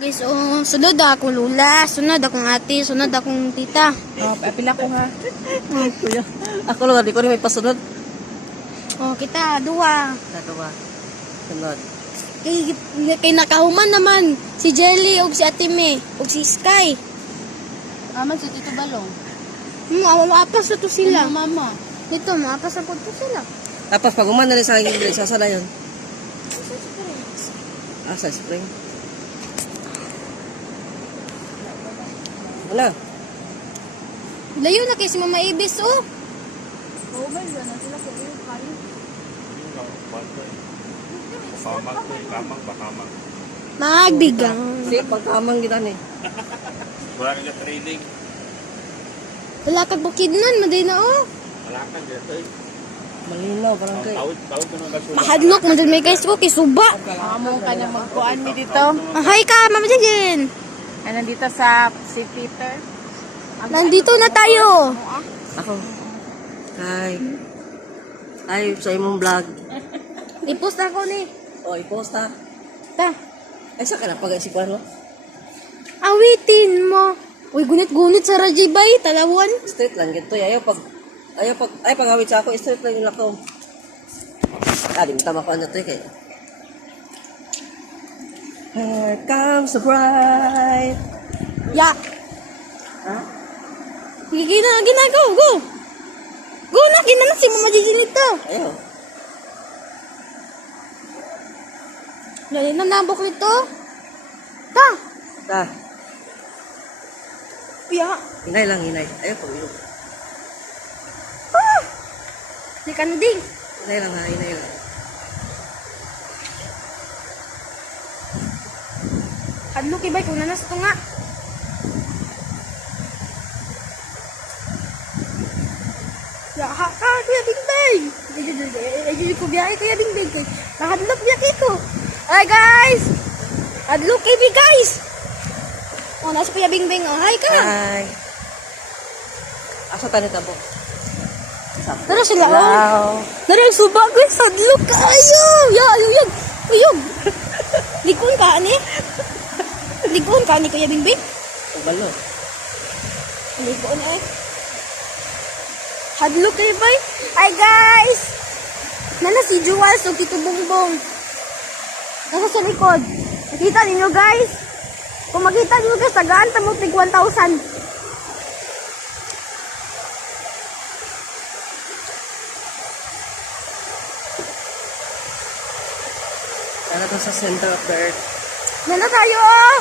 Guys, oh, sunod akong lula, sunod akong ate, sunod akong tita. Oh, pila ko ha. Kuya, ako lang, di ko rin may pasunod. Oh, kita, dua. Dalawa. Sunod. Kay nakahuman naman si Jelly ug si Ate May ug si Sky. Aman si Tito Balong. Apas na to sila. Mama. Dito, maapas na po to sila. Tapos pag umanda rin sa akin, sasa na yun. Sa spring. Wala. Layo na kay si Mama Ibis, oh. Oo ba yun? Sila ko yung kayo. Magbigang. Kasi pagkamang gina eh. Wala kang training. Wala kag bukid nun, maday na, oh. Wala kang dito eh. Malinaw, parang kayo. Tawid ko nung nasulat. Mahadlok mo dun may guys, oh, kisuba. Amo ka na magkuan mi dito. Hi ka, Mama Jilin. Ay, nandito sa St. Peter. Nandito na tayo. Ako. Hi. Hi sa imong vlog. I-post ako ni. O, i-post ha. Ta, Ay, saan ka na pag-isipan mo? awitin mo. Uy, gunit-gunit sa Rajibay, talawan. Straight lang, ganito. Ay, pag-awit sa ako, straight lang yung lakaw. Tama ko na ito eh, kaya. Here comes the bride. Ya. Ha? Gina, go, go. Go na, gina si Mama Jilin ito. Ayaw. Dali na nabok nito. Ta. Ta. Ya. Hinay lang, hinay. Ayaw po, yun. Ah. Di ka na din. Hinay lang ha, hinay lang. Adlo kay bay kung nanas to nga. Ya ha ka kuya Bingbing. Ay ko biyahe kuya Bingbing. Nakadlok biya kito. Hi guys. Adlo kay bi guys. Oh, nasa kuya Bingbing. Oh, hi ka. Hi. Asa tayo tabo? Tara sila oh. Tara ang suba guys. Adlok kayo. Ya, uyog. Uyog. Likon ka ani? Likon ka ni kuya Bingbing? Balo. Likon eh. Hadlok kayo bay. Hi guys! Nana si Juwal so Tito Bongbong. Nasa sa likod. Nakita ninyo guys? Kung makita ninyo guys, tagaan tamo tig 1,000. Ano to sa center of the earth? Nana tayo oh!